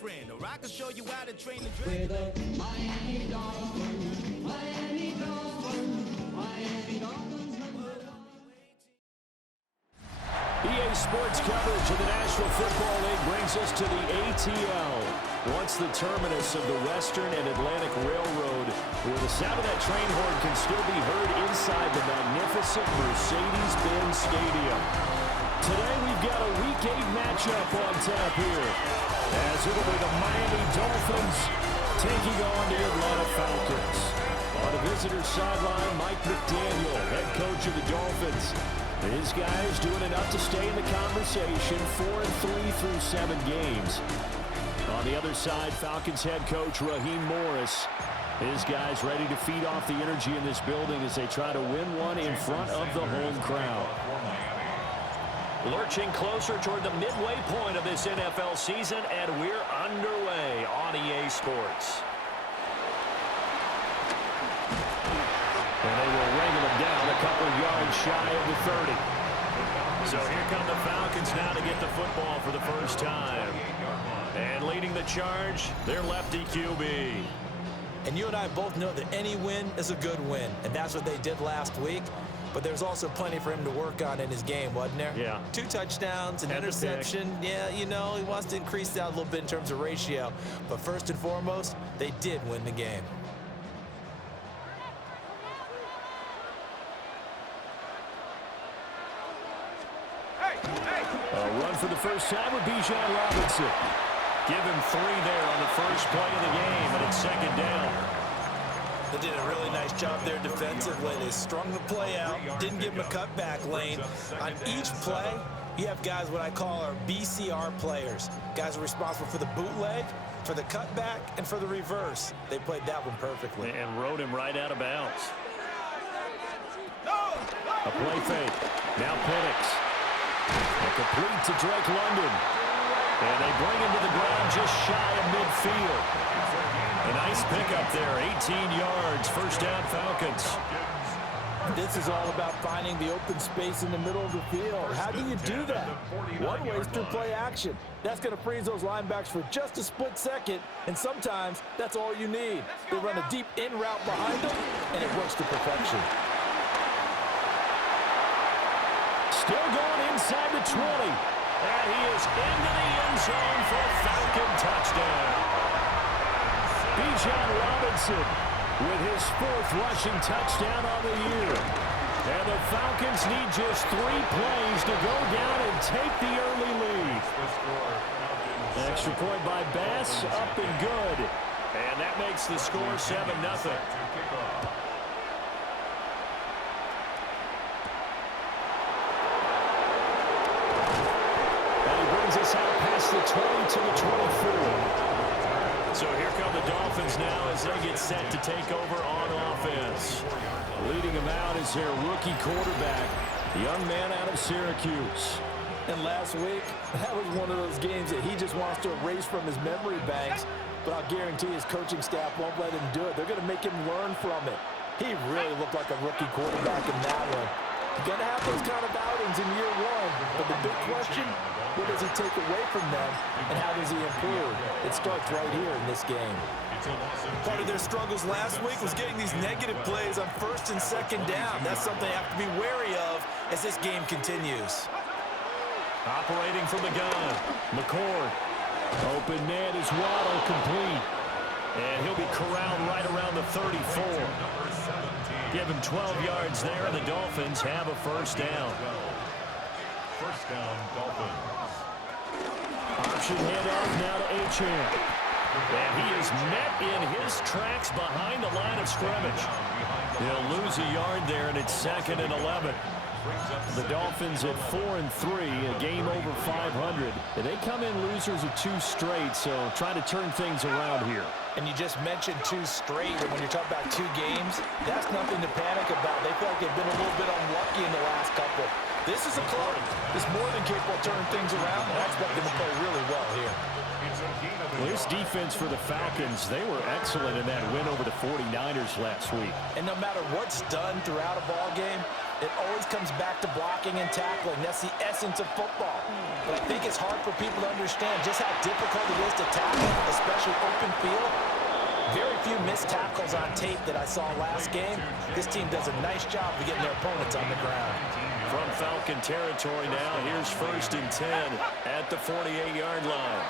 friend, or I can show you how to train the We're the Miami Dolphins, Miami Dolphins, Miami Dolphins. EA Sports coverage of the National Football League brings us to the ATL. Once the terminus of the Western and Atlantic Railroad, where the sound of that train horn can still be heard inside the magnificent Mercedes-Benz Stadium. Today we've got a Week 8 matchup on tap here, as it'll be the Miami Dolphins taking on the Atlanta Falcons. On the visitor sideline, Mike McDaniel, head coach of the Dolphins. His guys doing enough to stay in the conversation, 4-3 through 7 games. On the other side, Falcons head coach Raheem Morris. His guys ready to feed off the energy in this building as they try to win one in front of the home crowd. Lurching closer toward the midway point of this NFL season, and we're underway on EA Sports. And they will wrangle him down a couple of yards shy of the 30. So here come the Falcons now to get the football for the first time. And leading the charge, their lefty QB. And you and I both know that any win is a good win, and that's what they did last week. But there's also plenty for him to work on in his game, wasn't there? Yeah. 2 touchdowns, an interception. Yeah, you know, he wants to increase that a little bit in terms of ratio. But first and foremost, they did win the game. A run for the first time with Bijan Robinson. Give him 3 there on the first play of the game, and it's second down. They did a really nice job there defensively. They strung the play out, didn't give him a cutback lane. On each play, you have guys what I call our BCR players. Guys are responsible for the bootleg, for the cutback, and for the reverse. They played that one perfectly. And rode him right out of bounds. A play fake. Now Penix. A complete to Drake London. And they bring him to the ground just shy of midfield. A nice pickup there, 18 yards, first down Falcons. This is all about finding the open space in the middle of the field. How do you do that? One way is through play action. That's going to freeze those linebacks for just a split second, and sometimes that's all you need. They run a deep in route behind them, and it works to perfection. Still going inside the 20. And he is into the end zone for a Falcon touchdown. Bijan Robinson with his 4th rushing touchdown on the year. And the Falcons need just 3 plays to go down and take the early lead. Extra point by Bass, up and good. And that makes the score 7-0. Us out past the 20 to the 24. So here come the Dolphins now as they get set to take over on offense. Leading them out is their rookie quarterback, young man out of Syracuse. And last week, that was one of those games that he just wants to erase from his memory banks. But I'll guarantee his coaching staff won't let him do it. They're going to make him learn from it. He really looked like a rookie quarterback in that one. You're going to have those kind of outings in year 1. But the big question, what does he take away from them, and how does he improve? It starts right here in this game. Part of their struggles last week was getting these negative plays on 1st and 2nd down. That's something they have to be wary of as this game continues. Operating from the gun, McCord. Open net is Waddle, complete. And he'll be corralled right around the 34. Give him 12 yards there, and the Dolphins have a first down. First down, Dolphins. Option handoff now to Achane. And he is met in his tracks behind the line of scrimmage. He'll lose a yard there, and it's 2nd and 11. The Dolphins at 4-3, a game over 500. And they come in losers of 2 straight, so try to turn things around here. And you just mentioned 2 straight, and when you're talking about 2 games, that's nothing to panic about. They feel like they've been a little bit unlucky in the last couple. This is a club that's more than capable of turning things around, and I expect them to play really well here. Well, this defense for the Falcons, they were excellent in that win over the 49ers last week. And no matter what's done throughout a ball game, It always comes back to blocking and tackling. That's the essence of football. But I think it's hard for people to understand just how difficult it is to tackle, especially open field. Very few missed tackles on tape that I saw last game. This team does a nice job of getting their opponents on the ground. From Falcon territory now, here's 1st and 10 at the 48-yard line.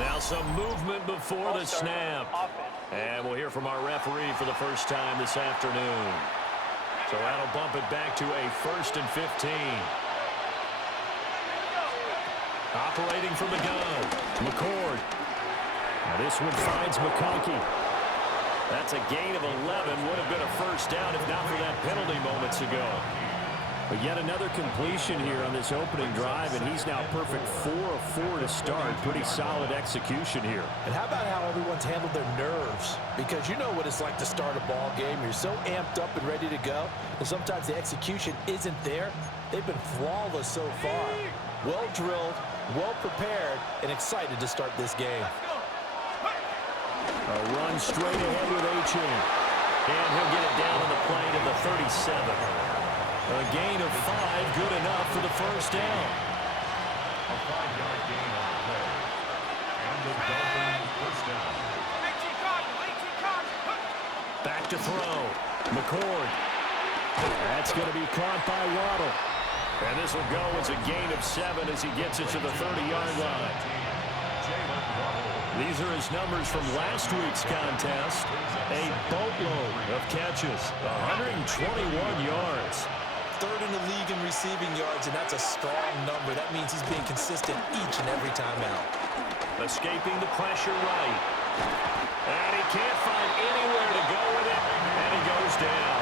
Now some movement before the snap. And we'll hear from our referee for the first time this afternoon. So that'll bump it back to a 1st and 15. Operating from the gun, McCord. Now this one finds McConkey. That's a gain of 11. Would have been a first down if not for that penalty moments ago. But yet another completion here on this opening drive, and he's now perfect 4 of 4 to start. Pretty solid execution here. And how about how everyone's handled their nerves? Because you know what it's like to start a ball game. You're so amped up and ready to go, and sometimes the execution isn't there. They've been flawless so far. Well drilled, well prepared, and excited to start this game. A run straight ahead with Achane. And he'll get it down on the play to the 37. A gain of 5, good enough for the first down. A 5-yard gain on the play. And the Dolphins first down. Back to throw. McCord. That's going to be caught by Waddle. And this will go as a gain of 7 as he gets it to the 30-yard line. These are his numbers from last week's contest. A boatload of catches, 121 yards. 3rd in the league in receiving yards, and that's a strong number. That means he's being consistent each and every time out. Escaping the pressure right. And he can't find anywhere to go with it, and he goes down.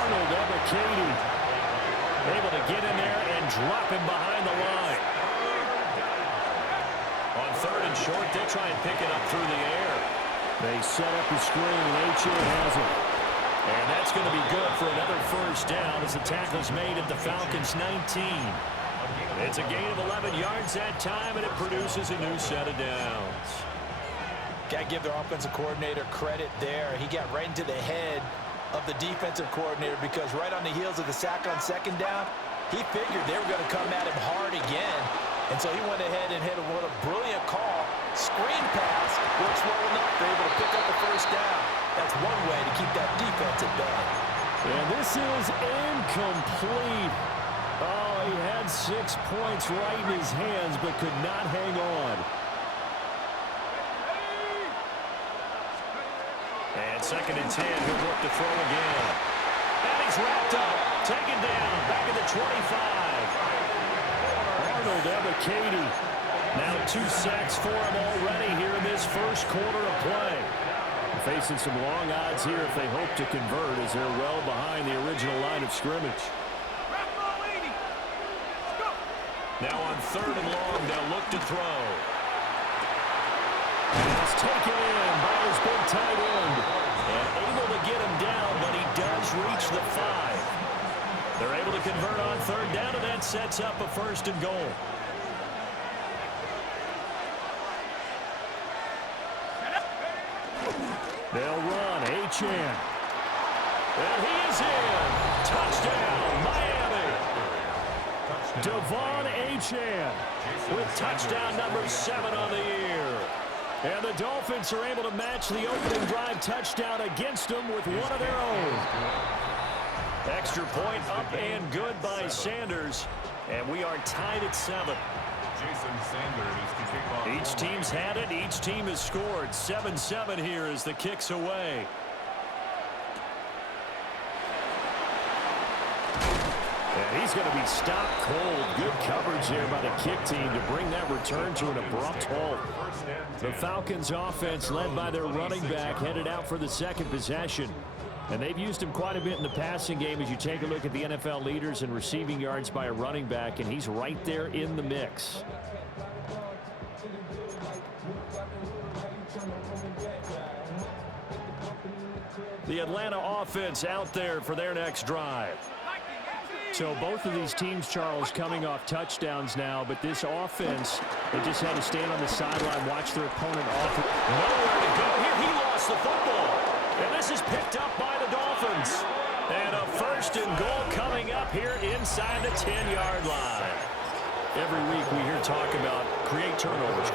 Arnold Ebiketie able to get in there and drop him behind the line. On 3rd and short, they try and pick it up through the air. They set up the screen. Achane has it. And that's going to be good for another first down as the tackle's made at the Falcons' 19. It's a gain of 11 yards that time, and it produces a new set of downs. Got to give their offensive coordinator credit there. He got right into the head of the defensive coordinator because right on the heels of the sack on 2nd down, he figured they were going to come at him hard again. And so he went ahead and hit what a brilliant call. Screen pass works well enough. They're able to pick up the first down. That's one way to keep that defense at bay. And this is incomplete. Oh, he had 6 points right in his hands but could not hang on. And 2nd and 10, he'll look to throw again. And he's wrapped up, taken down, back at the 25. Arnold Ebiketie. Now 2 sacks for him already here in this first quarter of play. Facing some long odds here if they hope to convert as they're well behind the original line of scrimmage. Now on 3rd and long, they'll look to throw. And it's taken in by his big tight end. And able to get him down, but he does reach the 5. They're able to convert on 3rd down, and that sets up a 1st and goal. They'll run. Achane. And he is in. Touchdown, Miami. Devon Achane with touchdown number 7 on the year. And the Dolphins are able to match the opening drive touchdown against them with one of their own. Extra point up and good by Sanders. And we are tied at 7. Jason Sanders to kick off. Each team's had it. Each team has scored. 7-7 here as the kick's away. And he's going to be stopped cold. Good coverage there by the kick team to bring that return to an abrupt halt. The Falcons offense led by their running back headed out for the 2nd possession. And they've used him quite a bit in the passing game as you take a look at the NFL leaders in receiving yards by a running back, and he's right there in the mix. The Atlanta offense out there for their next drive. So both of these teams, Charles, coming off touchdowns now, but this offense, they just had to stand on the sideline, watch their opponent off. Nowhere to go here. He lost the football. And this is picked up by the Dolphins. And a 1st and goal coming up here inside the 10-yard line. Every week we hear talk about create turnovers.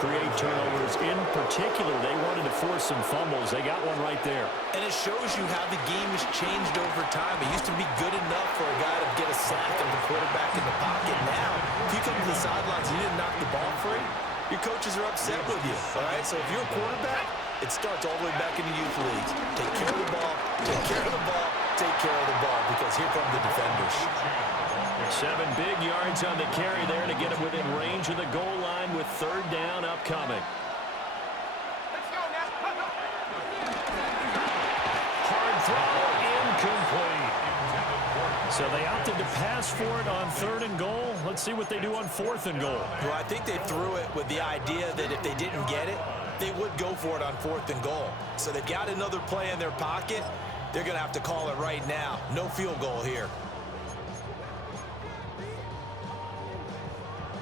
In particular, they wanted to force some fumbles. They got one right there. And it shows you how the game has changed over time. It used to be good enough for a guy to get a sack of the quarterback in the pocket. Now, if you come to the sidelines and you didn't knock the ball free, your coaches are upset with you. All right, so if you're a quarterback, it starts all the way back in the youth leagues. Take care of the ball, take care of the ball, take care of the ball, because here come the defenders. 7 big yards on the carry there to get him within range of the goal line with 3rd down upcoming. Hard throw, incomplete. So they opted to pass for it on 3rd and goal. Let's see what they do on 4th and goal. Well, I think they threw it with the idea that if they didn't get it, they would go for it on 4th and goal. So they've got another play in their pocket. They're going to have to call it right now. No field goal here.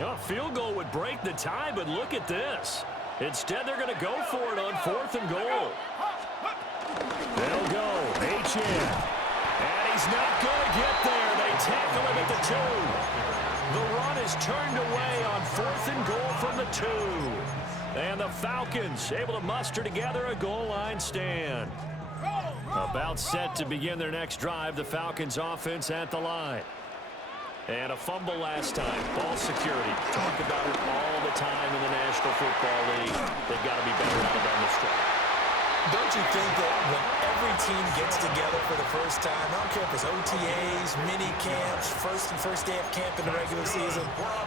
A field goal would break the tie, but look at this. Instead, they're going to go for it on 4th and goal. They'll go. H.N. And he's not going to get there. They tackle him at the 2. The run is turned away on 4th and goal from the 2. And the Falcons able to muster together a goal line stand. About set to begin their next drive, the Falcons offense at the line. And a fumble last time. Ball security. Talk about it all the time in the National Football League. They've got to be better out on this drive. Don't you think that when every team gets together for the first time, I don't care if it's OTAs, mini camps, first day of camp in the regular season,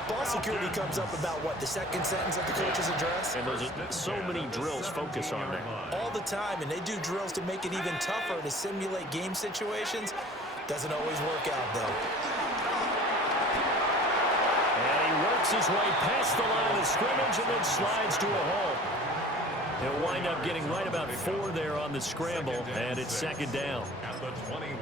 ball security comes up about what, the second sentence that the coaches address? And those are so many drills focus on that. All the time, and they do drills to make it even tougher to simulate game situations. Doesn't always work out, though. Works his way past the line of scrimmage and then slides to a halt. He'll wind up getting right about 4 there on the scramble, and it's 2nd down.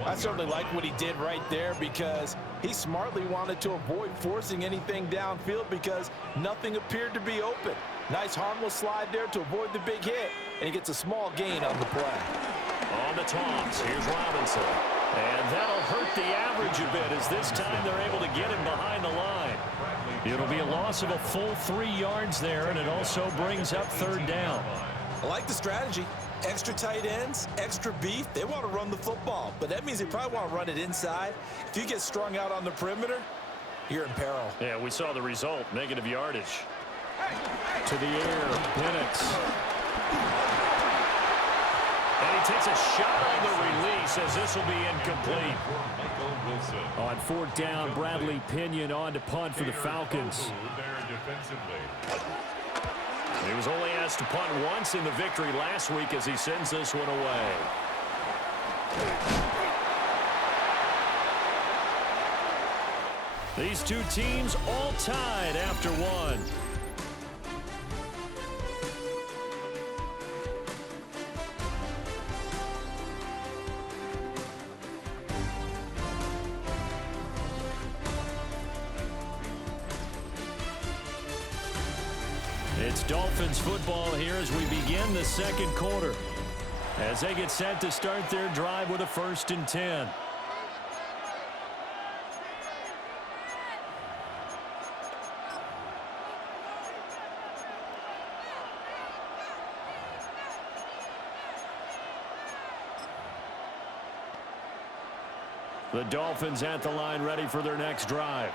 I certainly like what he did right there because he smartly wanted to avoid forcing anything downfield because nothing appeared to be open. Nice harmless slide there to avoid the big hit, and he gets a small gain on the play. On the toss, here's Robinson. And that'll hurt the average a bit as this time they're able to get him behind the line. It'll be a loss of a full 3 yards there, and it also brings up 3rd down. I like the strategy. Extra tight ends, extra beef. They want to run the football, but that means they probably want to run it inside. If you get strung out on the perimeter, you're in peril. Yeah, we saw the result, negative yardage. To the air, Penix. And he takes a shot on the release as this will be incomplete. On 4th down, Bradley Pinion on to punt for the Falcons. He was only asked to punt once in the victory last week as he sends this one away. These two teams all tied after 1. It's Dolphins football here as we begin the 2nd quarter. As they get set to start their drive with a 1st and 10. The Dolphins at the line ready for their next drive.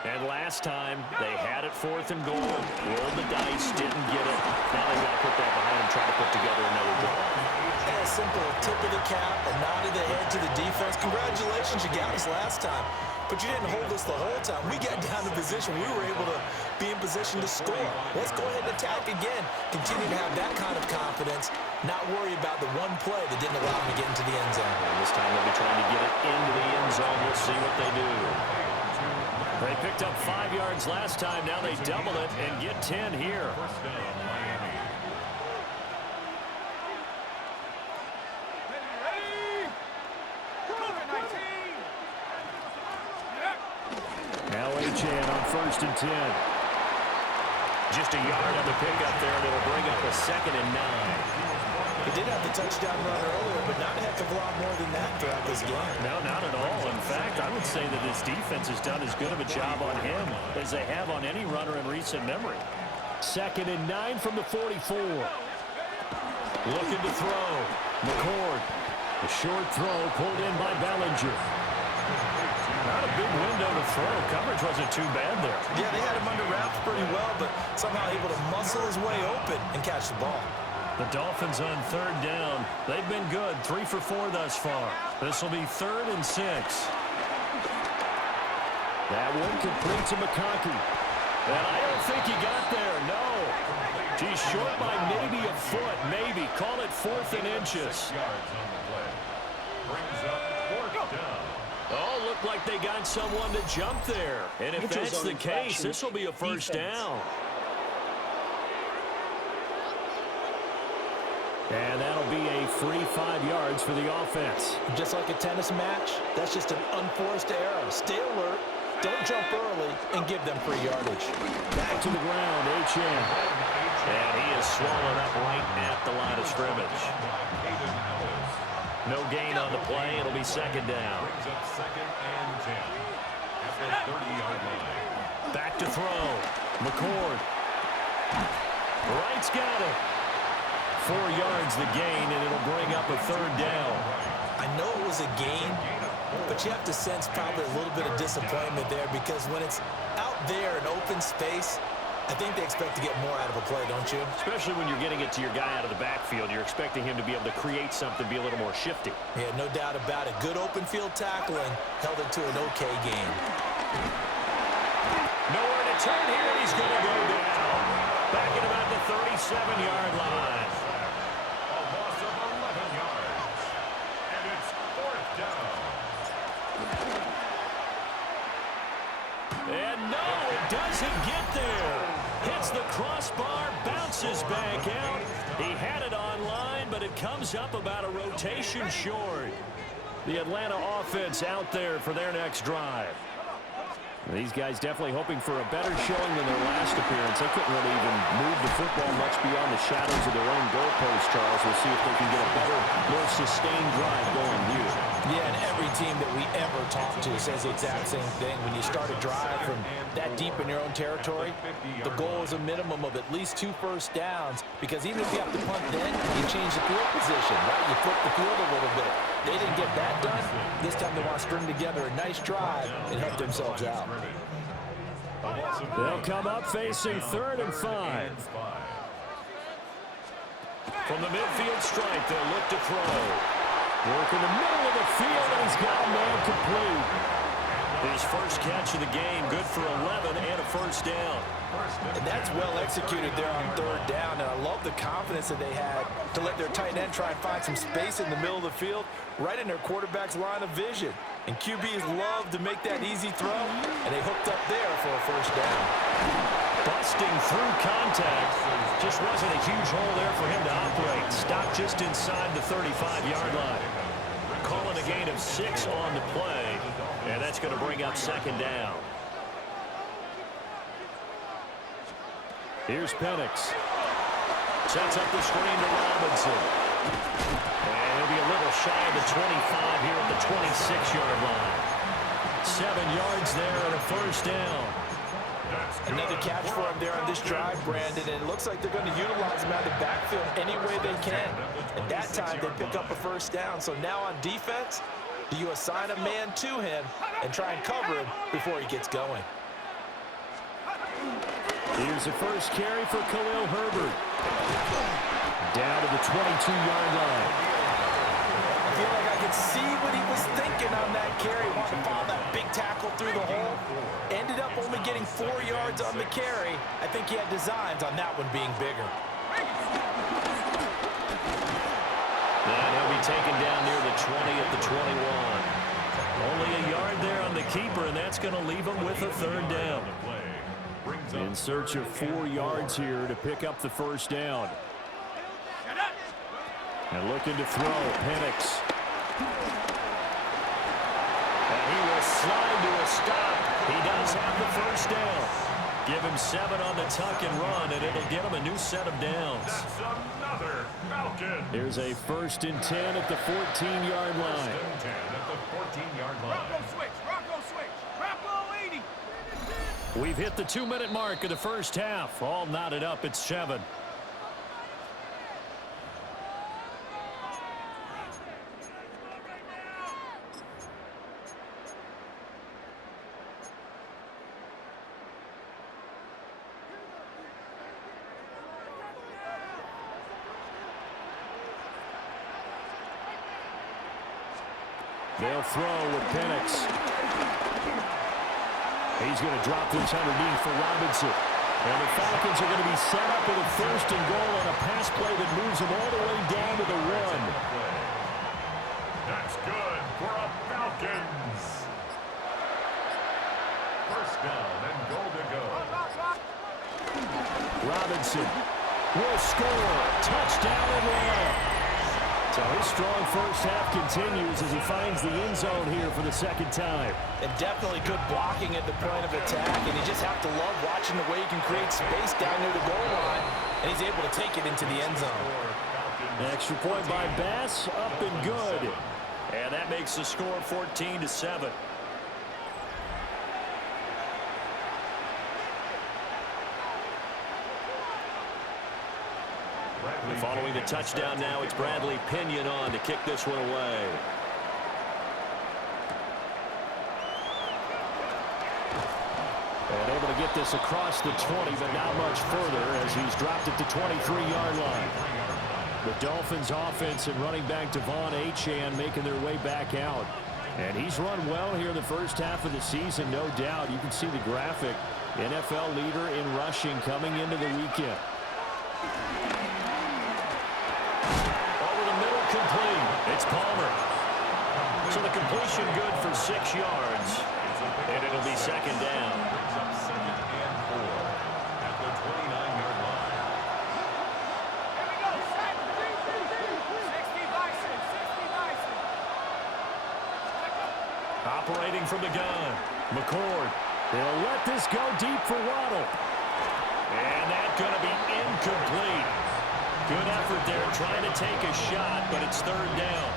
And last time, they had it 4th and goal. Rolled the dice, didn't get it. Now they've got to put that behind them, try to put together another drive. Yeah, simple tip of the cap, a nod of the head to the defense. Congratulations, you got us last time. But you didn't hold us the whole time. We got down to position. We were able to be in position to score. Let's go ahead and attack again. Continue to have that kind of confidence. Not worry about the one play that didn't allow them to get into the end zone. And this time they'll be trying to get it into the end zone. We'll see what they do. They picked up 5 yards last time. Now they double it and get 10 here. Now H.N. on 1st and 10. Just a yard on the pickup there, and it'll bring up a 2nd and 9. He did have the touchdown run earlier, but not a heck of a lot more than that throughout this game. No, not at all. In fact, I would say that this defense has done as good of a job on him as they have on any runner in recent memory. 2nd and 9 from the 44. Looking to throw. McCord. A short throw pulled in by Bellinger. Not a big window to throw. Coverage wasn't too bad there. Yeah, they had him under wraps pretty well, but somehow able to muscle his way open and catch the ball. The Dolphins on 3rd down. They've been good. 3 for 4 thus far. This will be 3rd and 6. That one complete to McConkey. And I don't think he got there. No. He's short by maybe a foot. Maybe. Call it 4th and inches. Brings up 4th down. Oh, looked like they got someone to jump there. And if that's the case, this will be a 1st down. And that'll be a free 5 yards for the offense. Just like a tennis match, that's just an unforced error. Stay alert, don't jump early, and give them free yardage. Back to the ground, H.M. And he is swallowed up right at the line of scrimmage. No gain on the play. It'll be 2nd down. Brings up 2nd and 10 at the 30-yard line. Back to throw. McCord. Wright's got it. 4 yards the gain, and it'll bring up a 3rd down. I know it was a gain, but you have to sense probably a little bit of disappointment there because when it's out there in open space, I think they expect to get more out of a play, don't you? Especially when you're getting it to your guy out of the backfield. You're expecting him to be able to create something, be a little more shifty. Yeah, no doubt about it. Good open field tackling held it to an okay game. Nowhere to turn here, and he's going to go down. Back at about the 37-yard line. A loss of 11 yards. And it's 4th down. And no, it doesn't get there. Hits the crossbar, bounces back out. He had it on line, but it comes up about a rotation short. The Atlanta offense out there for their next drive. These guys definitely hoping for a better showing than their last appearance. They couldn't really even move the football much beyond the shadows of their own goalpost, Charles. We'll see if they can get a better, more sustained drive going here. Yeah, and every team that we ever talk to says the exact same thing. When you start a drive from that deep in your own territory, the goal is a minimum of at least 2 first downs, because even if you have to punt then, you change the field position, right? You flip the field a little bit. They didn't get that done. This time they want to string together a nice drive and help themselves out. They'll come up facing 3rd and 5. From the midfield stripe, they'll look to throw. Work in the middle of the field, and he's got a man complete. His first catch of the game, good for 11 and a 1st down. And that's well executed there on 3rd down, and I love the confidence that they had to let their tight end try and find some space in the middle of the field, right in their quarterback's line of vision. And QBs love to make that easy throw, and they hooked up there for a 1st down. Busting through contact. Just wasn't a huge hole there for him to operate. Stopped just inside the 35-yard line. Calling a gain of 6 on the play, and that's going to bring up 2nd down. Here's Penix. Sets up the screen to Robinson. And he'll be a little shy of the 25 here at the 26-yard line. 7 yards there and a 1st down. Another catch for him there on this drive, Brandon, and it looks like they're going to utilize him out of the backfield any way they can. At that time, they pick up a 1st down. So now on defense, do you assign a man to him and try and cover him before he gets going? Here's the first carry for Khalil Herbert. Down to the 22-yard line. I feel like I could see what he was thinking on that carry. Wanted to follow that big tackle through the hole. Ended up only getting 4 yards on the carry. I think he had designs on that one being bigger. And he'll be taken down near the 20 at the 21. Only a yard there on the keeper, and that's going to leave him with a 3rd down. In search of 4 yards here to pick up the 1st down. And looking to throw, Penix. And he will slide to a stop. He does have the 1st down. Give him 7 on the tuck and run, and it'll get him a new set of downs. That's another Falcon. Here's a 1st and 10 at the 14-yard line. 1st and 10 at the 14-yard line. Rocco switch, Rocco switch, Rocco 80. We've hit the 2-minute mark of the first half. All knotted up at 7. They'll throw with Penix. He's going to drop this underneath for Robinson. And the Falcons are going to be set up with a 1st and goal on a pass play that moves them all the way down to the 1. That's good for a Falcons. 1st down and goal to go. Robinson will score. Touchdown and 1. So his strong first half continues as he finds the end zone here for the 2nd time. And definitely good blocking at the point of attack, and you just have to love watching the way he can create space down near the goal line, and he's able to take it into the end zone. Extra point by Bass, up and good. And that makes the score 14-7. Following the touchdown now, it's Bradley Pinion on to kick this one away. And able to get this across the 20, but not much further as he's dropped it to 23-yard line. The Dolphins offense and running back Devon Achane making their way back out. And he's run well here in the first half of the season, no doubt. You can see the graphic. NFL leader in rushing coming into the weekend. Complete. It's Palmer. So the completion good for 6 yards. And it'll be 2nd down. Brings up 2nd and 4 at the 29-yard line. Here we go, 60 Bison, 60 Bison. Operating from the gun. McCord. They'll let this go deep for Waddle. And that's going to be incomplete. Good effort there trying to take a shot, but it's 3rd down.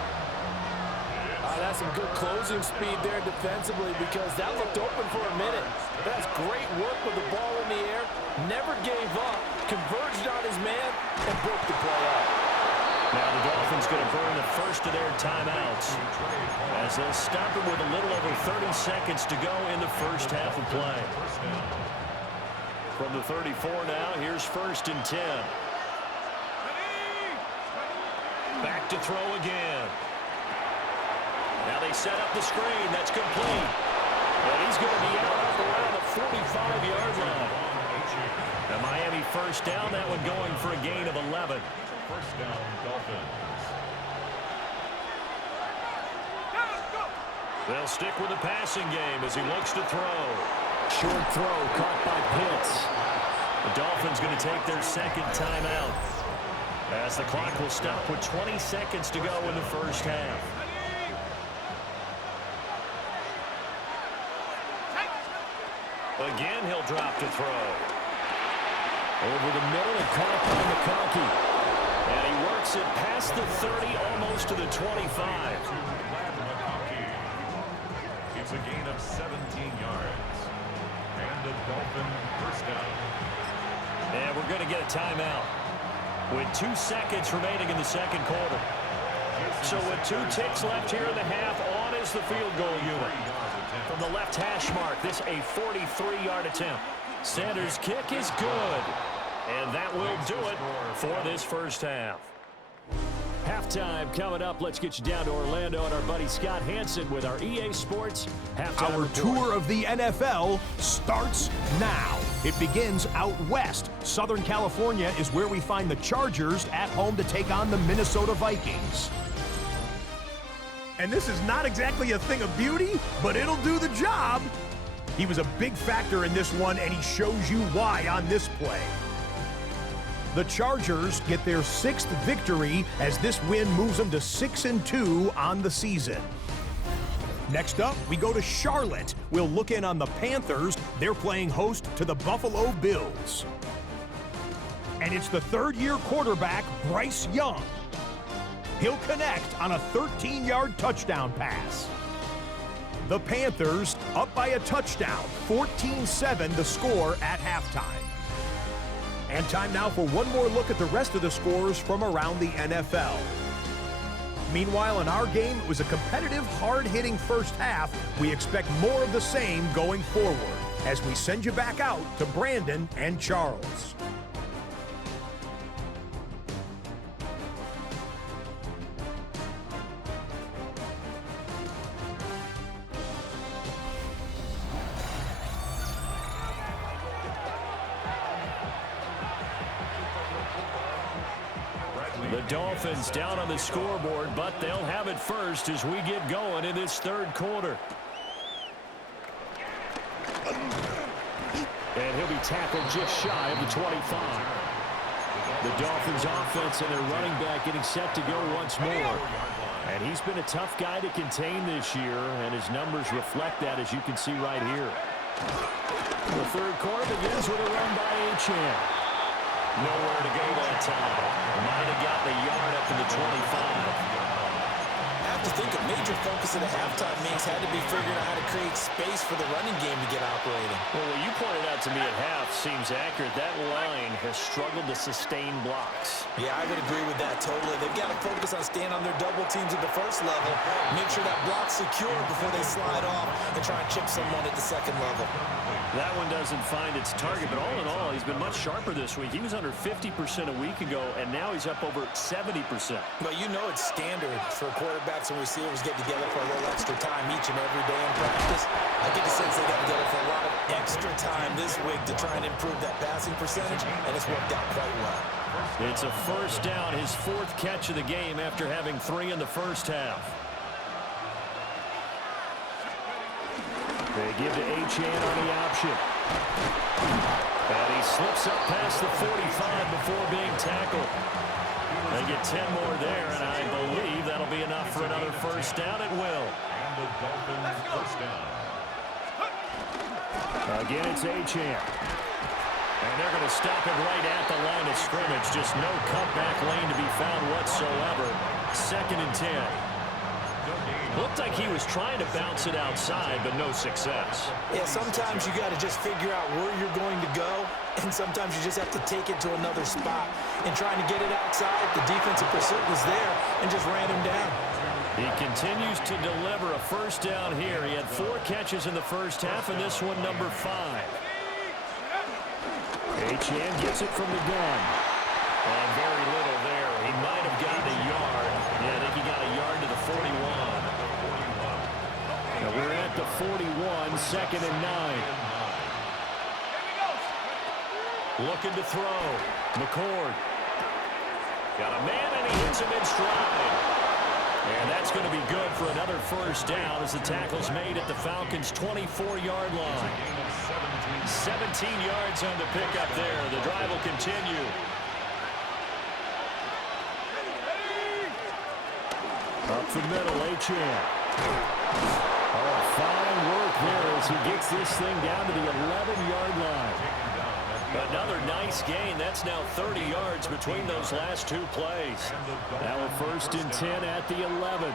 That's some good closing speed there defensively because that looked open for a minute. That's great work with the ball in the air. Never gave up, converged on his man, and broke the play up. Now the Dolphins going to burn the first of their timeouts as they'll stop it with a little over 30 seconds to go in the first half of play. From the 34 now, here's 1st and 10. Back to throw again. Now they set up the screen. That's complete. And he's going to be out up around the 45-yard line. The Miami 1st down. That one going for a gain of 11. 1st down, Dolphins. They'll stick with the passing game as he looks to throw. Short throw caught by Pitts. The Dolphins going to take their 2nd timeout, as the clock will stop with 20 seconds to go in the first half. Again, he'll drop to throw. Over the middle and caught by McConkey. And he works it past the 30, almost to the 25. It's a gain of 17 yards. And a Dolphin 1st down. And we're going to get a timeout with 2 seconds remaining in the 2nd quarter. So with 2 ticks left here in the half, on is the field goal unit. From the left hash mark, this a 43-yard attempt. Sanders' kick is good. And that will do it for this first half. Halftime coming up. Let's get you down to Orlando and our buddy Scott Hansen with our EA Sports Halftime Our report. tour of the NFL starts now. It begins out west. Southern California is where we find the Chargers at home to take on the Minnesota Vikings. And this is not exactly a thing of beauty, but it'll do the job. He was a big factor in this one, and he shows you why on this play. The Chargers get their 6th victory as this win moves them to 6-2 on the season. Next up, we go to Charlotte. We'll look in on the Panthers. They're playing host to the Buffalo Bills. And it's the third-year quarterback, Bryce Young. He'll connect on a 13-yard touchdown pass. The Panthers up by a touchdown, 14-7 the score at halftime. And time now for one more look at the rest of the scores from around the NFL. Meanwhile, in our game, it was a competitive, hard-hitting first half. We expect more of the same going forward as we send you back out to Brandon and Charles. The Dolphins down on the scoreboard, but they'll have it first as we get going in this third quarter. And he'll be tackled just shy of the 25. The Dolphins offense and their running back getting set to go once more. And he's been a tough guy to contain this year, and his numbers reflect that, as you can see right here. The third quarter begins with a run by Achane. Nowhere to go that time. Might have gotten a yard up to the 25. I have to think a major focus of the halftime meetings had to be figuring out how to create space for the running game to get operating. Well, what you pointed out to me at half seems accurate. That line has struggled to sustain blocks. Yeah, I would agree with that totally. They've got to focus on staying on their double teams at the first level, make sure that block's secure before they slide off and try and chip someone at the second level. That one doesn't find its target, but all in all, he's been much sharper this week. He was under 50% a week ago, and now he's up over 70%. But you know it's standard for quarterbacks and receivers get together for a little extra time each and every day in practice. I get the sense they got together for a lot of extra time this week to try and improve that passing percentage, and it's worked out quite well. It's a first down, his fourth catch of the game after having 3 in the first half. They give to Achane on the option. And he slips up past the 45 before being tackled. They get 10 more there, and I believe that'll be enough for another first down. It will. And the Dolphins first down. Again, it's Achane. And they're going to stop it right at the line of scrimmage. Just no cutback lane to be found whatsoever. 2nd and 10. Looked like he was trying to bounce it outside, but no success. Yeah, sometimes you got to just figure out where you're going to go, and sometimes you just have to take it to another spot. And trying to get it outside, the defensive pursuit was there and just ran him down. He continues to deliver a first down here. He had 4 catches in the first half, and this one number 5. Achane gets it from the gun. And very little there. He might have gotten a yard. Yeah, I think he got a yard to the 41. Now we're at the 41, 2nd and 9. Looking to throw. McCord. Got a man, and he hits him in stride. And that's going to be good for another first down as the tackle's made at the Falcons' 24-yard line. 17 yards on the pickup there. The drive will continue. Up the middle, Achane. Oh, fine work there as he gets this thing down to the 11-yard line. Another nice gain. That's now 30 yards between those last 2 plays. Now a 1st and 10 at the 11.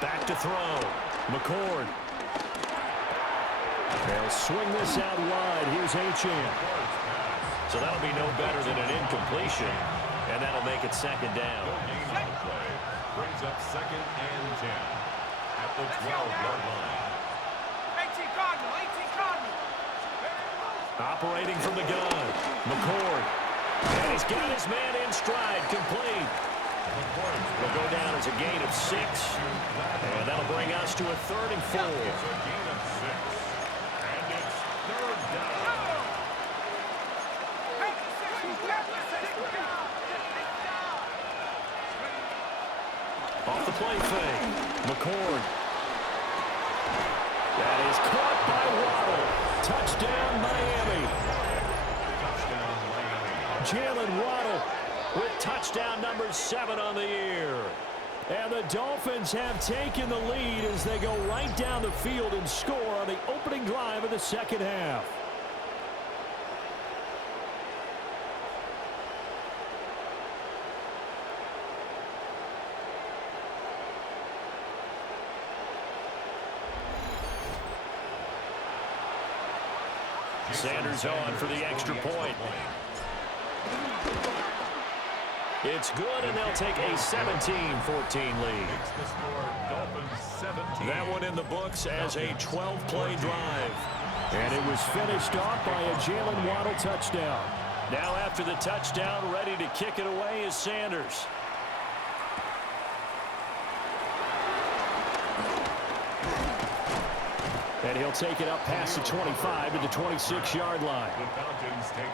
Back to throw. McCord. They'll swing this out wide. Here's Achane. So that'll be no better than an incompletion, and that'll make it 2nd down. Brings up 2nd and 10 at the 12-yard line. 18 Cardinal, 18 Cardinal. Operating from the gun, McCord. And he's got his man in stride, complete. Will go down as a gain of 6, and that'll bring us to a 3rd and 4. It's a gain of 6, and it's 3rd down. Off the play fake, McCord. That is caught by Waddle. Touchdown, Miami. Touchdown, Miami. Jalen Waddle with touchdown number 7 on the year. And the Dolphins have taken the lead as they go right down the field and score on the opening drive of the second half. Sanders on for the extra point. It's good, and they'll take a 17-14 lead. That one in the books as a 12-play drive. And it was finished off by a Jalen Waddle touchdown. Now after the touchdown, ready to kick it away is Sanders. And he'll take it up past the 25 to the 26-yard line.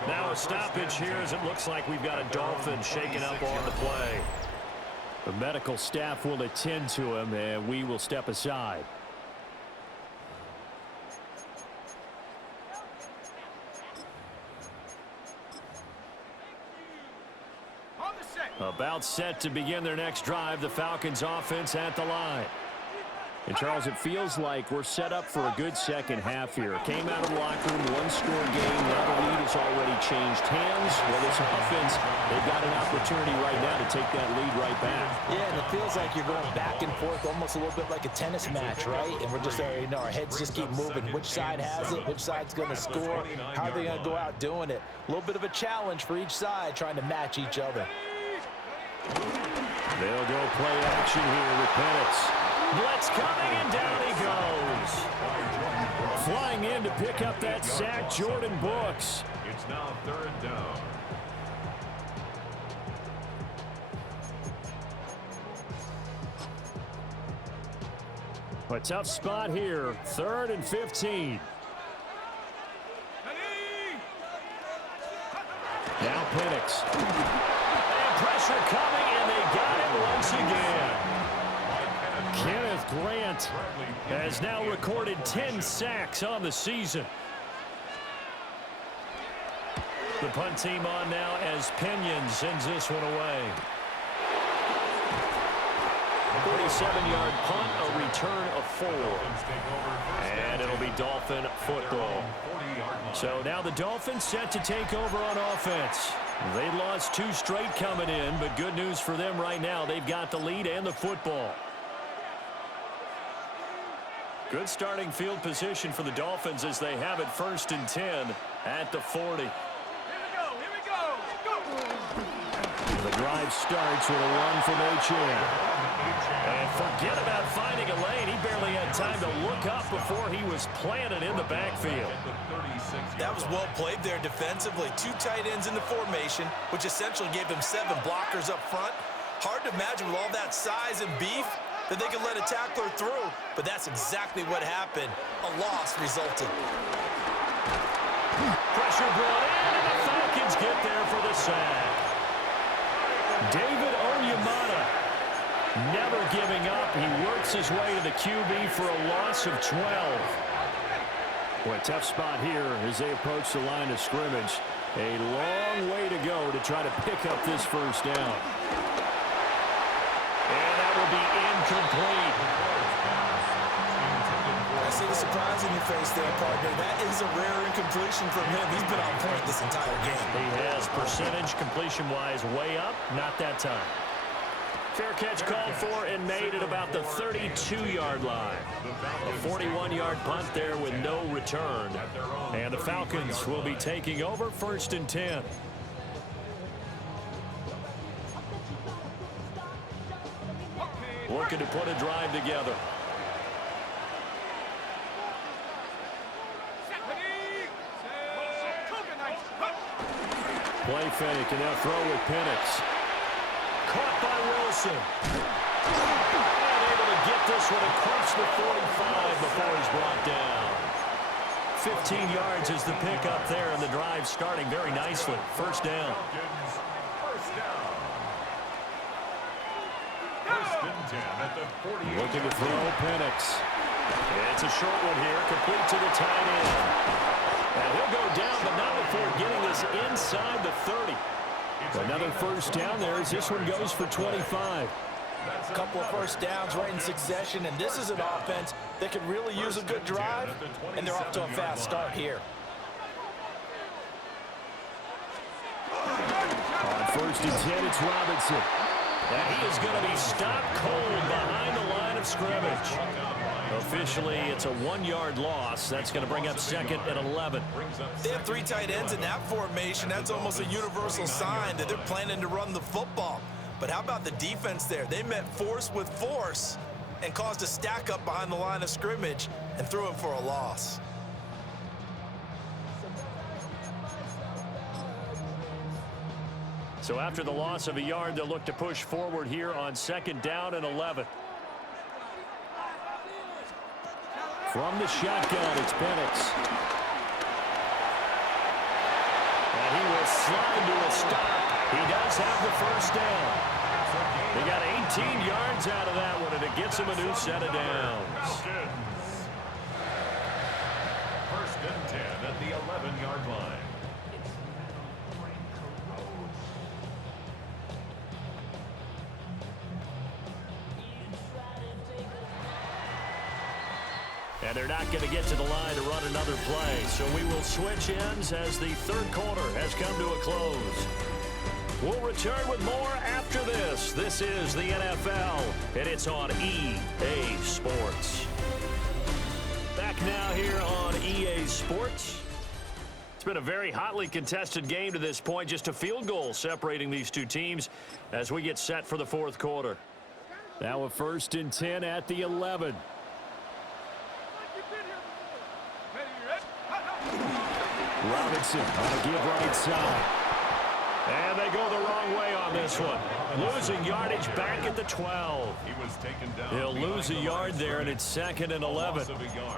Now a stoppage here as it looks like we've got a Dolphin shaking up on the play. The medical staff will attend to him, and we will step aside. About set to begin their next drive, the Falcons offense at the line. And, Charles, it feels like we're set up for a good second half here. Came out of the locker room, one-score game. Now the lead has already changed hands. Well, this offense, they've got an opportunity right now to take that lead right back. Yeah, and it feels like you're going back and forth almost a little bit like a tennis match, right? And we're just, our heads just keep moving. Which side has it? Which side's going to score? How are they going to go out doing it? A little bit of a challenge for each side trying to match each other. They'll go play action here with Penix. Blitz coming, and down he goes. Flying in to pick up that sack, Jordan Brooks. It's now 3rd down. A tough spot here. 3rd and 15. Now Penix. And pressure coming, and they got him once again. Kenneth Grant has now recorded 10 sacks on the season. The punt team on now as Pinion sends this one away. 47-yard punt, a return of 4. And it'll be Dolphin football. So now the Dolphins set to take over on offense. They lost 2 straight coming in, but good news for them right now. They've got the lead and the football. Good starting field position for the Dolphins as they have it 1st and 10 at the 40. Here we go. Go. The drive starts with a run from H.A. And forget about finding a lane. He barely had time to look up before he was planted in the backfield. That was well played there defensively. 2 tight ends in the formation, which essentially gave him 7 blockers up front. Hard to imagine with all that size and beef that they could let a tackler through, but that's exactly what happened. A loss resulted. Pressure brought in, and the Falcons get there for the sack. David Onyemata never giving up. He works his way to the QB for a loss of 12. Boy, a tough spot here as they approach the line of scrimmage. A long way to go to try to pick up this 1st down. And that will be incomplete. I see the surprise in your face there, partner. That is a rare incompletion from him. He's been on point this entire game. He has percentage completion-wise way up. Not that time. Fair catch called for and made at about the 32-yard line. A 41-yard punt there with no return. And the Falcons will be taking over 1st and 10. Looking to put a drive together. Play fake, and they'll throw with Penix. Caught by Wilson. And able to get this one across the 45 before he's brought down. 15 yards is the pickup there, and the drive starting very nicely. 1st down. Looking to throw Penix. It's a short one here, complete to the tight end. And he'll go down, but not before getting this inside the 30. Another first down there as this one goes for 25. A couple of first downs right in succession, and this is an offense that could really use a good drive, and they're off to a fast start here. On first and 10, it's Robinson. And he is going to be stopped cold behind the line of scrimmage. Officially, it's a 1-yard loss. That's going to bring up second and 11. They have 3 tight ends in that formation. That's almost a universal sign that they're planning to run the football. But how about the defense there? They met force with force and caused a stack up behind the line of scrimmage and threw him for a loss. So after the loss of a yard, they'll look to push forward here on second down and 11. From the shotgun, it's Penix. And he will slide to a stop. He does have the first down. They got 18 yards out of that one, and it gets him a new set of downs. First and 10 at the 11-yard line. And they're not going to get to the line to run another play. So we will switch ends as the third quarter has come to a close. We'll return with more after this. This is the NFL, and it's on EA Sports. Back now here on EA Sports. It's been a very hotly contested game to this point. Just a field goal separating these two teams as we get set for the fourth quarter. Now a first and 10 at the 11. Robinson on a give right side. And they go the wrong way on this one. Losing yardage back at the 12. He was taken down. He'll lose a yard there, and it's second and 11.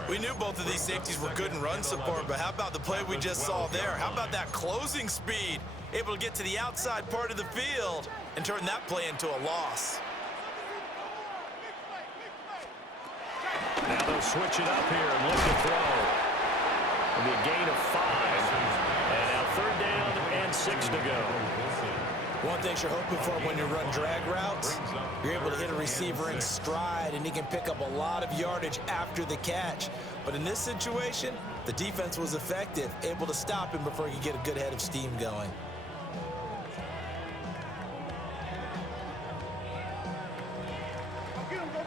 We knew both of these safeties were good in run support, but how about the play we just saw there? How about that closing speed? Able to get to the outside part of the field and turn that play into a loss. Now they'll switch it up here and look to throw. It'll be a gain of 5. And now third down and 6 to go. One thing you're hoping for when you run drag routes, you're able to hit a receiver in stride, and he can pick up a lot of yardage after the catch. But in this situation, the defense was effective, able to stop him before he could get a good head of steam going.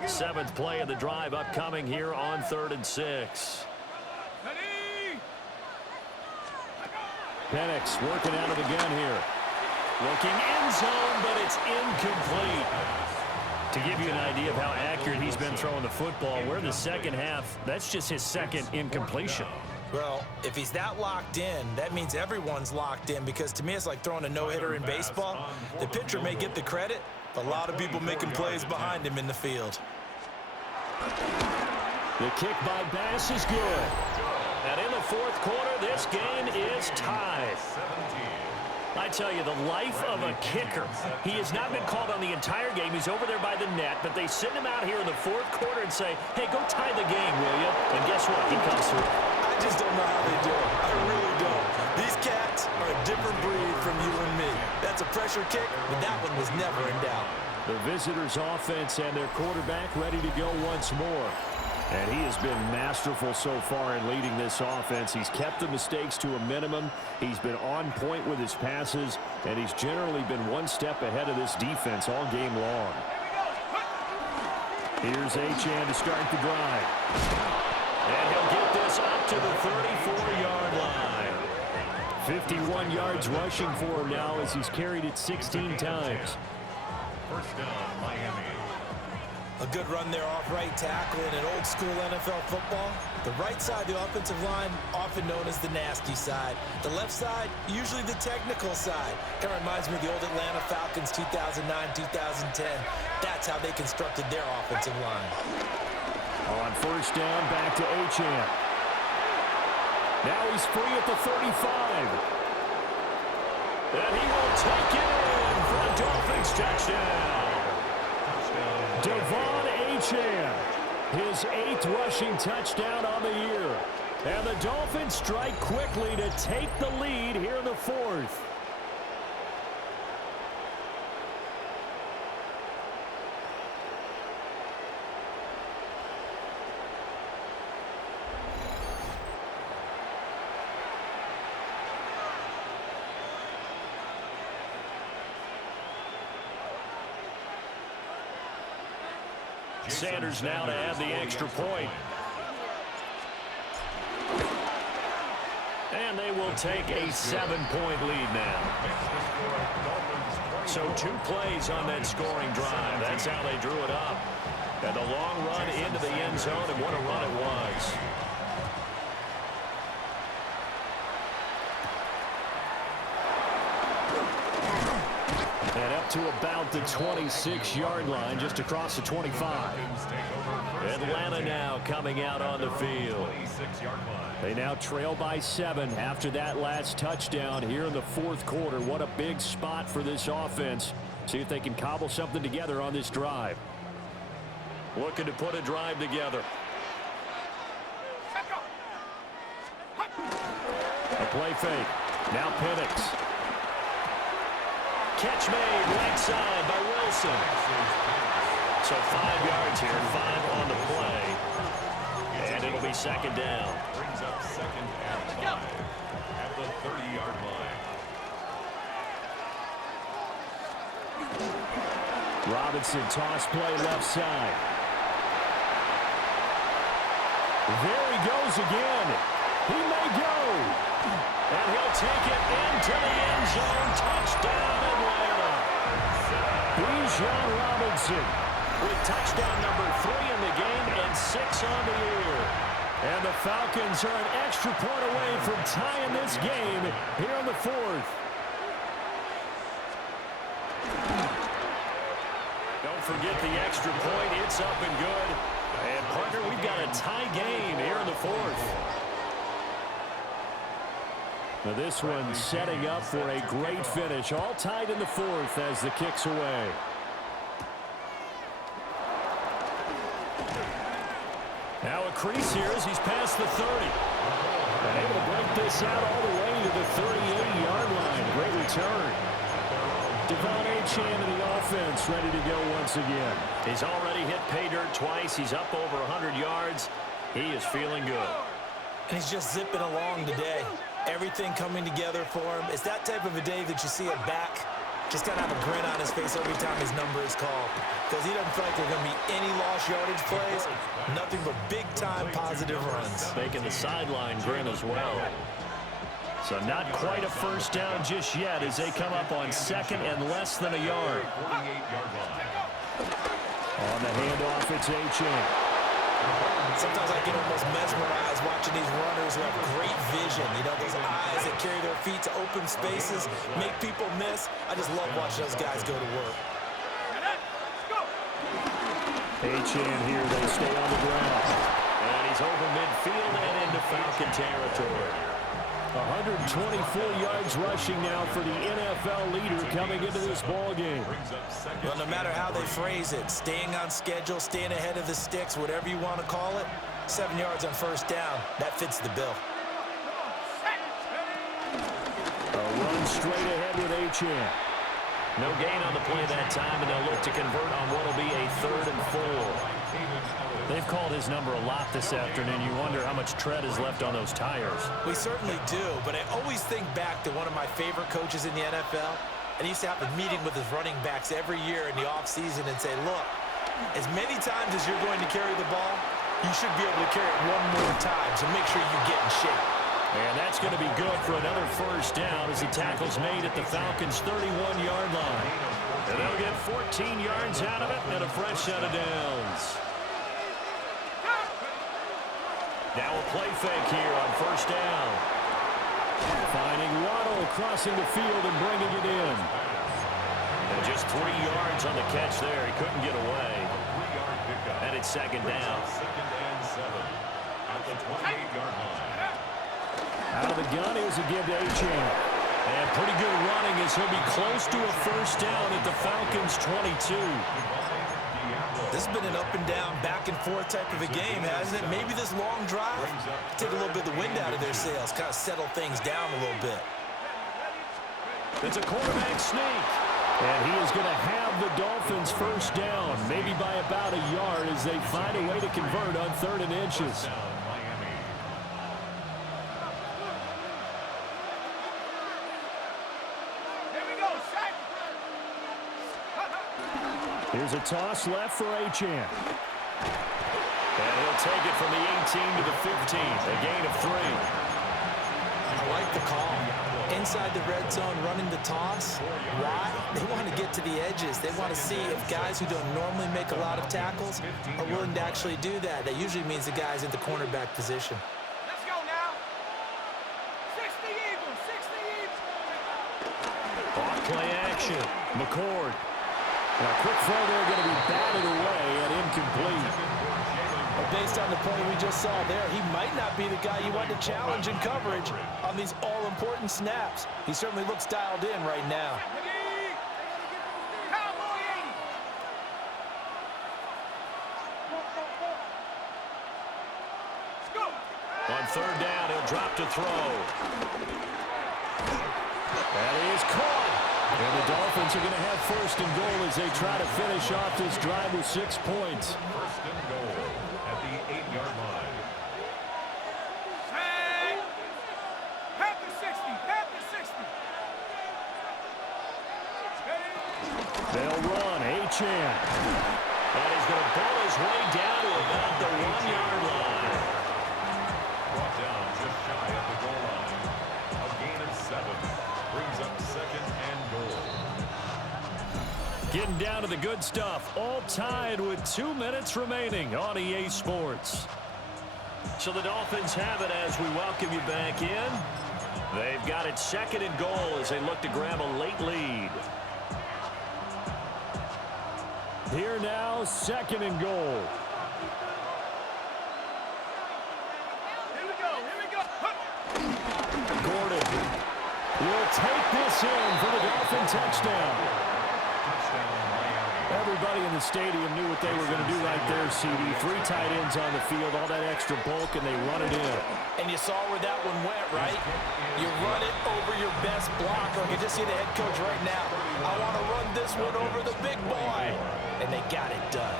Seventh play of the drive upcoming here on 3rd and 6. Penix working out of the gun here. Looking end zone, but it's incomplete. To give you an idea of how accurate he's been throwing the football, we're in the second half. That's just his second incompletion. Well, if he's that locked in, that means everyone's locked in, because to me it's like throwing a no-hitter in baseball. The pitcher may get the credit, but a lot of people making plays behind him in the field. The kick by Bass is good. And in the fourth quarter, this game is tied. I tell you, the life of a kicker. He has not been called on the entire game. He's over there by the net, but they send him out here in the fourth quarter and say, hey, go tie the game, will you? And guess what? He comes through. I just don't know how they do it. I really don't. These cats are a different breed from you and me. That's a pressure kick, but that one was never in doubt. The visitors' offense and their quarterback ready to go once more. And he has been masterful so far in leading this offense. He's kept the mistakes to a minimum. He's been on point with his passes, and he's generally been one step ahead of this defense all game long. Here's Achane to start the drive. And he'll get this up to the 34-yard line. 51 yards rushing for him now as he's carried it 16 times. First down, Miami. A good run there off right tackle in an old-school NFL football. The right side of the offensive line, often known as the nasty side. The left side, usually the technical side. Kind of reminds me of the old Atlanta Falcons 2009-2010. That's how they constructed their offensive line. On first down, back to Achane. Now he's free at the 35. And he will take it in for a Dolphins touchdown. Devon Achane, his 8th rushing touchdown on the year. And the Dolphins strike quickly to take the lead here in the fourth. Sanders now to add the extra point. And they will take a 7-point lead now. So 2 plays on that scoring drive. That's how they drew it up. And the long run into the end zone, and what a run it was. And up to about the 26-yard line, just across the 25. Atlanta now coming out on the field. They now trail by 7 after that last touchdown here in the 4th quarter. What a big spot for this offense. See if they can cobble something together on this drive. Looking to put a drive together. A play fake. Now Penix. Catch made right side by Wilson. So 5 yards here, 5 on the play. And it'll be 2nd down. Brings up 2nd and 5 at the 30-yard line. Robinson toss play left side. There he goes again. He may go. And he'll take it into the end zone. Touchdown, Atlanta. Bijan Robinson with touchdown number 3 in the game and 6 on the year. And the Falcons are an extra point away from tying this game here in the 4th. Don't forget the extra point. It's up and good. And, partner, we've got a tie game here in the 4th. Now this one setting up for a great finish. All tied in the 4th as the kick's away. Now a crease here as he's past the 30. And able to break this out all the way to the 38-yard line. Great return. Devon Achane in the offense, ready to go once again. He's already hit pay dirt twice. He's up over 100 yards. He is feeling good. And he's just zipping along today. Everything coming together for him. It's that type of a day that you see a back just kind of have a grin on his face every time his number is called. Because he doesn't feel like there are going to be any lost yardage plays. Nothing but big-time positive runs. Making the sideline grin as well. So not quite a first down just yet as they come up on 2nd and less than a yard. 48-yard line. On the handoff, it's Achane. Sometimes I get almost mesmerized watching these runners who have great vision. You know, those eyes that carry their feet to open spaces, make people miss. I just love watching those guys go to work. Achane here, they stay on the ground. And he's over midfield and into Falcon territory. 124 yards rushing now for the NFL leader coming into this ballgame. Well, no matter how they phrase it, staying on schedule, staying ahead of the sticks, whatever you want to call it, 7 yards on first down, that fits the bill. A run straight ahead with Achane. No gain on the play that time, and they'll look to convert on what will be a 3rd and 4. They've called his number a lot this afternoon. You wonder how much tread is left on those tires. We certainly do, but I always think back to one of my favorite coaches in the NFL, and he used to have a meeting with his running backs every year in the offseason and say, look, as many times as you're going to carry the ball, you should be able to carry it one more time, so make sure you get in shape. And that's going to be good for another first down as the tackle's made at the Falcons' 31-yard line. And they'll get 14 yards out of it and a fresh set of downs. Now a play fake here on first down. Finding Waddle crossing the field and bringing it in. And just 3 yards on the catch there. He couldn't get away. And it's 2nd down. 2nd and 7 at the 28-yard line. Out of the gun, here's a give to Achane. And pretty good running as he'll be close to a first down at the Falcons' 22. This has been an up and down, back and forth type of a game, hasn't it? Maybe this long drive, take a little bit of the wind out of their sails, kind of settle things down a little bit. It's a quarterback sneak. And he is going to have the Dolphins first down, maybe by about a yard as they find a way to convert on 3rd and inches. Here's a toss left for Achane. And he'll take it from the 18 to the 15, a gain of 3. I like the call. Inside the red zone, running the toss. Why? They want to get to the edges. They want to see if guys who don't normally make a lot of tackles are willing to actually do that. That usually means the guy's in the cornerback position. Let's go now. 60 Eagles, 60 Eagles. Off play action. McCord. And a quick throw there going to be batted away and incomplete. But based on the play we just saw there, he might not be the guy you want to challenge in coverage on these all-important snaps. He certainly looks dialed in right now. On third down, he'll drop to throw. That is caught. And the Dolphins are going to have first and goal as they try to finish off this drive with 6 points. First and goal at the 8-yard line. Panther 60, Panther 60. They'll run. Achane. And he's going to pull his way down to about the 1-yard line. Brought down just shy of the goal line. A gain of 7. Brings up second and goal. Getting down to the good stuff. All tied with 2 minutes remaining on EA Sports. So the Dolphins have it as we welcome you back in. They've got it second and goal as they look to grab a late lead. Here now, second and goal. Here we go, here we go. Gordon will take this in for the Dolphin touchdown. Touchdown, Miami. Everybody in the stadium knew what they were going to do right there, CD. 3 tight ends on the field, all that extra bulk, and they run it in. And you saw where that one went, right? You run it over your best blocker. You just see the head coach right now. I want to run this one over the big boy. And they got it done.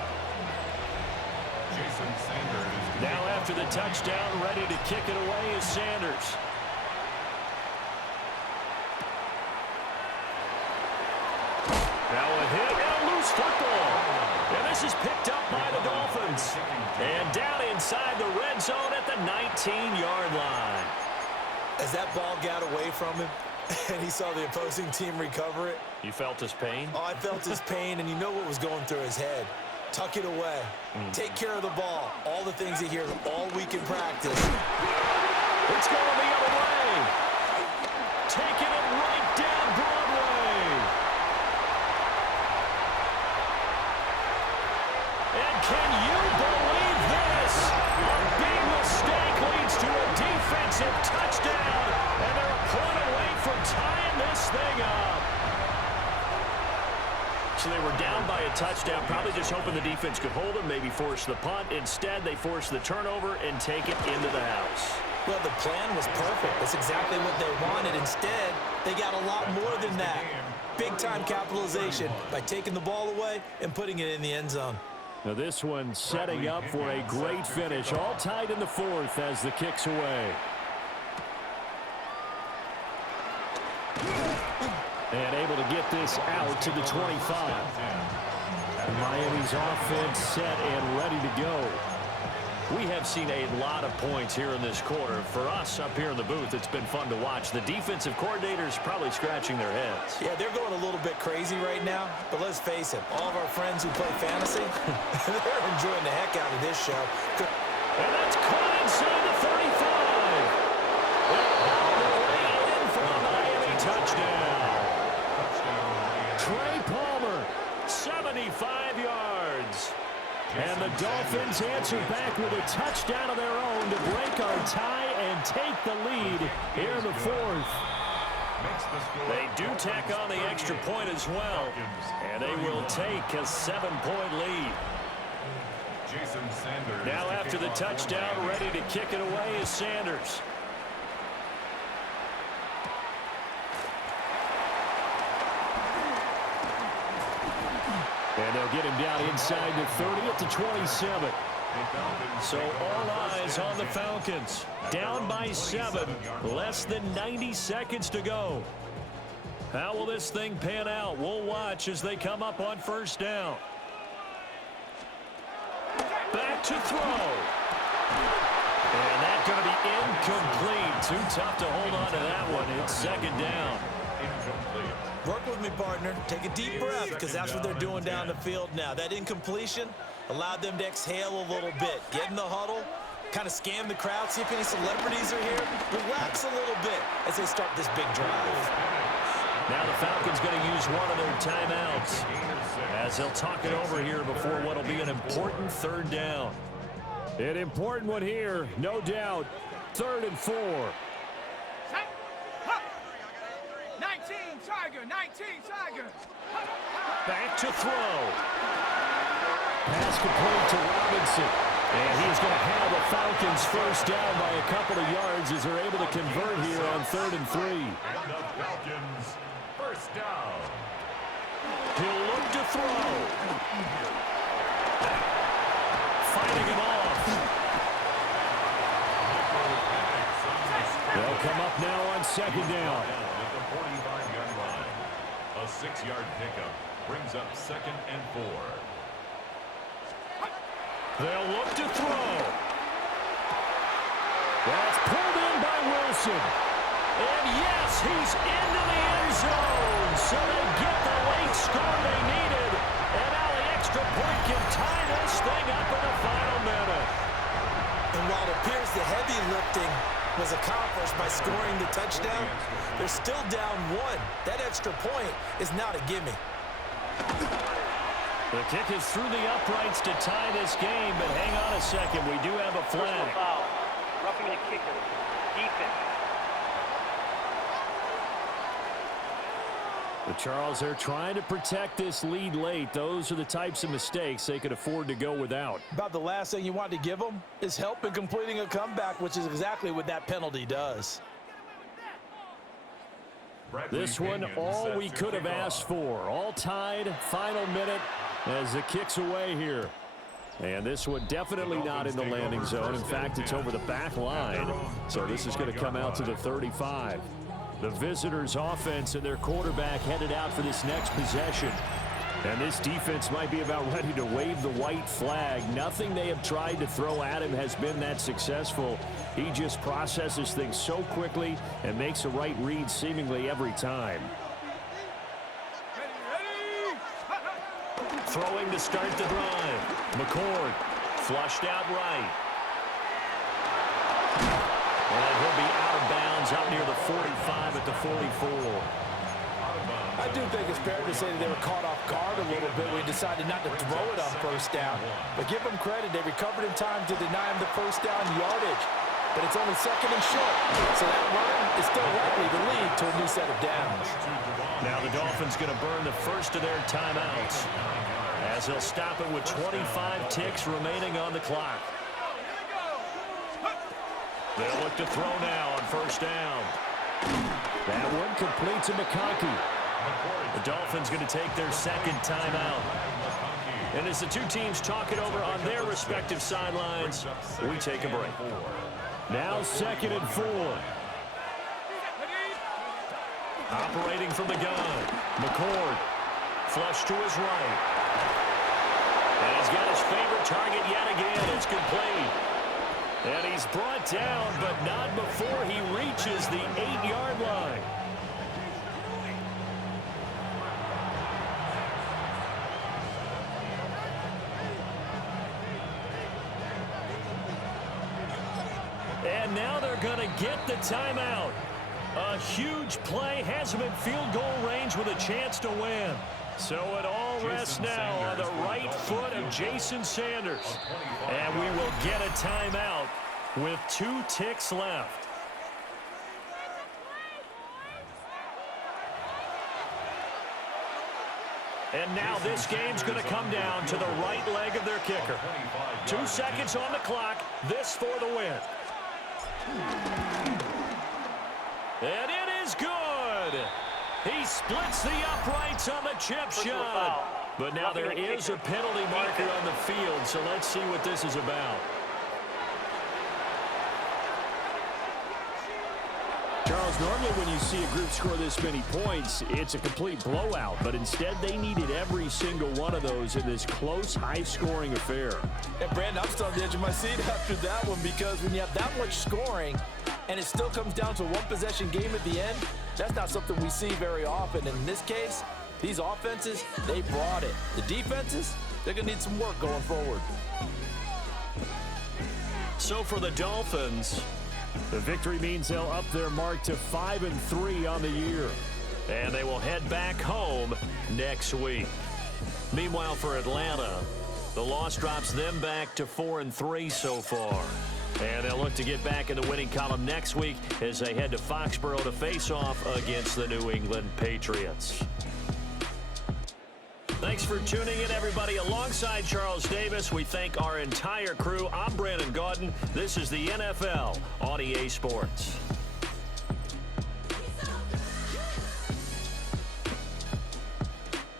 Jason Sanders. Now after the touchdown, ready to kick it away is Sanders. Now a hit and a loose football. And this is picked up by the Dolphins. And down inside the red zone at the 19-yard line. As that ball got away from him and he saw the opposing team recover it. You felt his pain? Oh, I felt his pain, and you know what was going through his head. Tuck it away. Take care of the ball. All the things you hear all week in practice. It's going the other way. Taking it right down Broadway. And can you believe this? A big mistake leads to a defensive touchdown. And they're a point away from tying this thing up. So they were down by a touchdown, probably just hoping the defense could hold them, maybe force the punt. Instead, they forced the turnover and take it into the house. Well, the plan was perfect. That's exactly what they wanted. Instead, they got a lot more than that. Big-time capitalization by taking the ball away and putting it in the end zone. Now this one setting up for a great finish. All tied in the 4th as the kick's away. And able to get this out to the 25. Miami's offense set and ready to go. We have seen a lot of points here in this quarter. For us up here in the booth, it's been fun to watch. The defensive coordinators probably scratching their heads. Yeah, they're going a little bit crazy right now, but let's face it, all of our friends who play fantasy, they're enjoying the heck out of this show. And that's caught inside the 35. And all the way in for a Miami touchdown. Trey Palmer, 75 yards. And the Dolphins answer back with a touchdown of their own to break our tie and take the lead here in the 4th. They do tack on the extra point as well, and they will take a 7-point lead. Now after the touchdown, ready to kick it away is Sanders. And they'll get him down inside the 30 at the 27. So all eyes on the Falcons. Down by 7. Less than 90 seconds to go. How will this thing pan out? We'll watch as they come up on first down. to throw. And that's going to be incomplete. Too tough to hold on to that one. It's second down. Incomplete. Work with me, partner. Take a deep breath, because that's what they're doing down the field now. That incompletion allowed them to exhale a little bit. Get in the huddle, kind of scan the crowd, see if any celebrities are here. Relax a little bit as they start this big drive. Now the Falcons going to use one of their timeouts as they'll talk it over here before what will be an important third down. An important one here, no doubt. 3rd and 4. Set. Huh. 19 Tiger, 19 Tiger. Back to throw. Pass complete to Robinson. And he's going to have the Falcons first down by a couple of yards as they're able to convert here on 3rd and 3. And the Falcons first down. He'll look to throw. Fighting him off. They'll come up now on 2nd down. At the 45-yard line. A 6-yard pickup brings up 2nd and 4. They'll look to throw. That's pulled in by Wilson. And yes, he's into the end zone. So they get the late score they needed. And now the extra point can tie this thing up in the final minute. And while it appears the heavy lifting was accomplished by scoring the touchdown, they're still down 1. That extra point is now to gimme. The kick is through the uprights to tie this game, but hang on a second. We do have a flag. Personal foul. Roughing the kicker. Defense. But Charles, they're trying to protect this lead late. Those are the types of mistakes they could afford to go without. About the last thing you want to give them is help in completing a comeback, which is exactly what that penalty does. This one, all we could have asked for. All tied, final minute as the kick's away here. And this one definitely not in the landing zone. In fact, it's over the back line. So this is going to come out to the 35. The visitors' offense and their quarterback headed out for this next possession. And this defense might be about ready to wave the white flag. Nothing they have tried to throw at him has been that successful. He just processes things so quickly and makes the right read seemingly every time. Throwing to start the drive. McCord flushed out right. And he'll be out of bounds out near the 45 at the 44. I do think it's fair to say that they were caught off guard a little bit. We decided not to throw it on first down. But give them credit. They recovered in time to deny him the first down yardage. But it's only 2nd and short. So that run is still likely to lead to a new set of downs. Now the Dolphins going to burn the first of their timeouts as they'll stop it with 25 ticks remaining on the clock. They'll look to throw now on first down. That one complete to McConkey. The Dolphins going to take their 2nd timeout. And as the two teams talk it over on their respective sidelines, we take a break. Now 2nd and 4. Operating from the gun. McCord flush to his right. And he's got his favorite target yet again. It's complete. And he's brought down, but not before he reaches the 8-yard line. And now they're going to get the timeout. A huge play has him in field goal range with a chance to win. So it all rests now on the right foot of Jason Sanders. And we will get a timeout with 2 ticks left. And now this game's going to come down to the right leg of their kicker. 2 seconds on the clock. This for the win. And it is good. He splits the uprights on the chip shot. But now there is a penalty marker on the field, so let's see what this is about. Charles, normally when you see a group score this many points, it's a complete blowout. But instead, they needed every single one of those in this close, high-scoring affair. And, Brandon, I'm still on the edge of my seat after that one because when you have that much scoring and it still comes down to a one-possession game at the end, that's not something we see very often. In this case, these offenses, they brought it. The defenses, they're going to need some work going forward. So for the Dolphins, the victory means they'll up their mark to 5-3 on the year. And they will head back home next week. Meanwhile, for Atlanta, the loss drops them back to 4-3 so far. And they'll look to get back in the winning column next week as they head to Foxborough to face off against the New England Patriots. Thanks for tuning in, everybody. Alongside Charles Davis, we thank our entire crew. I'm Brandon Gaudin. This is the NFL on EA Sports.